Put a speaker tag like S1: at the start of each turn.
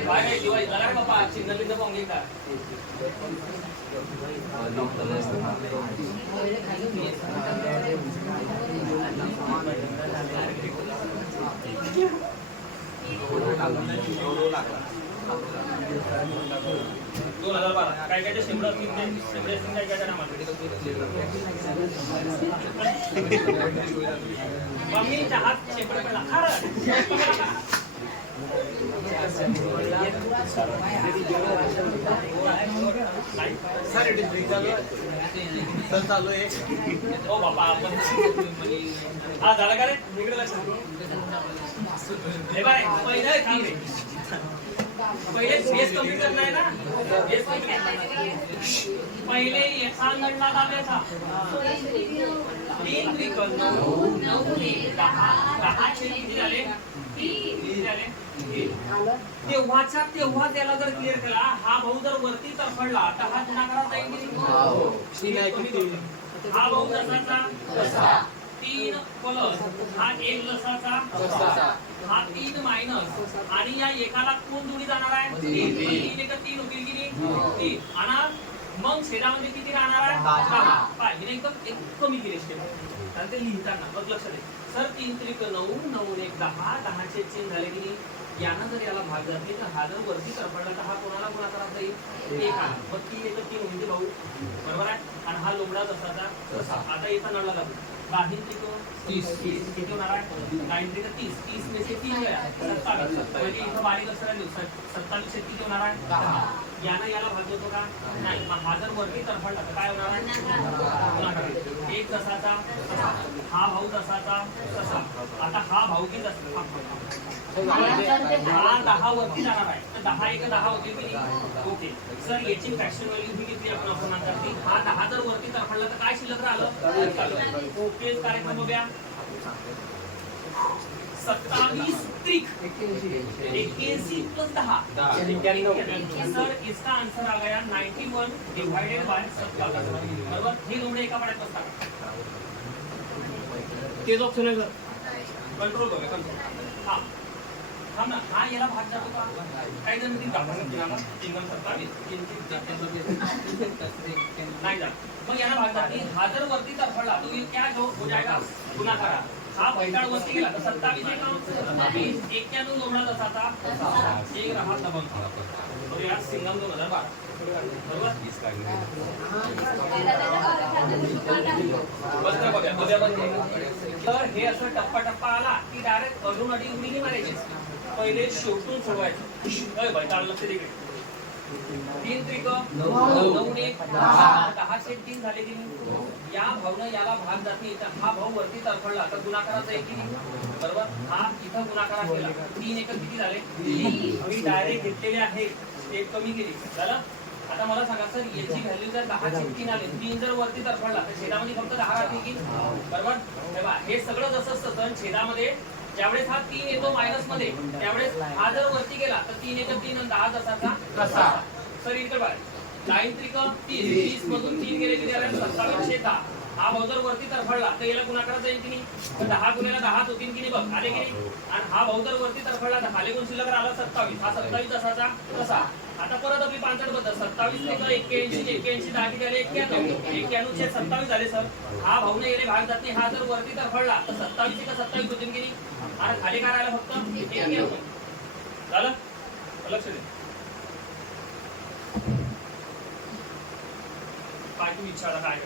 S1: काय काय दिवाळी झाला रे बाप्पा चिन्ह बिंद पाहून घे का दोन हजार बारा. काय काय ते काय काय नामात
S2: सर इट इज चालू आहे सर चालू आहे
S1: ओ बाबा आपण हा झालं का रे? इकडे लक्षात हे बाय पहिलं पहिले बेस कंप्लीट करणार आहे ना बेस कंप्लीट पहिले याचा नडला दाब्याचा तीन त्रिकोण नऊ नऊ एक दहा दहा झाले? तेव्हाच्या तेव्हा त्याला जर क्लिअर केला हा भाऊ जर वरती तरफडला तर हा गुणाकारात जाईल की नाही?
S2: तीन आहे किती?
S1: हा भाऊ तसा तीन प्लस हा एक जसाचा हा तीन मायनस आणि या एकाला कोण जोडी जाणार आहे? तीन. तीन एक तीन होतील की नाही तीन. आणि मग छेदामध्ये किती राहणार आहे? दहा. पाय. हिने एकदम एक कमी केली स्टेप कारण ते लिहिताना. बघ लक्ष दे सर तीन त्रिक नऊ नऊ एक दहा. दहाचे चिन्ह झाले की नाही? यानं जर याला भाग घातली तर हा जर वरती करपडला तर हा कोणाला गुणाकारात जाईल? एक. आला मग तीन एक तीन होईल भाऊ. बरोबर आहे? आणि हा लोमडा जसाचा तसा आता इथं नळला लागू त्रिक तीस तीस. किती होणार आहे? नाईन त्रिक तीस. तीस में से तीन वेळा. सत्तावीस. म्हणजे इथं बारीक असताना सत्तावीस से किती होणार आहे? दहा. यानं याला भाग होतो का? नाही. हा जर वरती तरफडला तर काय होणार आहे. एक तसाचा तसा हा भाऊ तसाचा तसा. आता हा भाऊ की तसा हा दहा वरती जाणार आहे. तर दहा एक दहा होते की नाही? ओके. सर याची फ्रॅक्शन व्हॅल्यू ही घेतली आपण अपूर्णांकाची हा दहा जर वरती तरफडला तर काय शिल्लक राहिलं? ओके कार्यक्रम बघूया. सत्तावीस त्रिक. इक्यासी प्लस दहा. सर इसका आंसर आ गया 91 डिवाइडेड बाय सत्तावीस. बरोबर? हे दोन्ही एका पाड्यात बसतात. तेच ऑप्शन आहे सर. कंट्रोल बघा कंट्रोल हा. थांब ना. हा याला भाग जातो का काही जण म्हणतील ना तीन जण सत्तावीस तीन तीन नाही जात. मग याला भाग जाते हा जर वरती तरफडला तो ये क्या जो हो जाएगा. करा. हा भैताळ वरती गेला तर सत्तावीस एक सत्तावीस एक्क्याण्णव जोडला जसा एक राहा दबंग. तर या सिंगल दोन हजार बारा बरोबर बसतं बघा, बघा. तर हे असं टप्पा टप्पा आला की डायरेक्ट अजून अडी उडी मारायची. पहिले शेवटून सोडवायचं. अय बैठाड तीन त्रिक नऊ एक दहा सेट तीन झाले की या भावनं याला भाग जाते तर हा भाऊ वरती तरफडला. तर गुणाकाराचा आहे की बरोबर? हा इथं गुणाकारा केला. तीन एक किती झाले? मी डायरेक्ट घेतलेले आहे एक कमी केली. झालं? आता मला सांगा सर याची व्हॅल्यू जर दहा तीन आली तीन जर वरती तरफडला तर छेदामध्ये फक्त दहा राहते की? बरोबर? हे पहा, हे सगळं जसं असतं तर छेदामध्ये ज्यावेळेस हा तीन येतो मायनसमध्ये त्यावेळेस हा जर वरती गेला तर तीन एक तीन आणि दहा जसाचा तसा. सर इकडे बघा. लाईन त्रिक तीस तीस मधून तीन गेले की त्याला सत्तावीसशे दहा हा भाऊ जर वरती तरफडला. तर याला गुणाकारात जाईल की नाही? दहा गुन्ह्याला दहा होतील की नाही बघ. आले की नाही? आणि हा भाऊ जर वरती तरफडला. तर खाली गुण शिल्लक आला सत्तावीस. हा सत्तावीस असाचा तसा. आता परत आपली पांचटबद्दल सत्तावीस त्रिक एक्क्याऐंशी एक्क्याऐंशी दहा किती आले एक्क्याण्णव. एक्क्याण्णव चे सत्तावीस झाले सर. हा भाऊ ने भाग जात नाही. हा जर वरती तरफडला तर सत्तावीस का सत्तावीस होतील की नाही? आणि खाली काय राहिलं फक्त? एक्क्याण्णव. झालं? लक्ष दे. काय इच्छा काय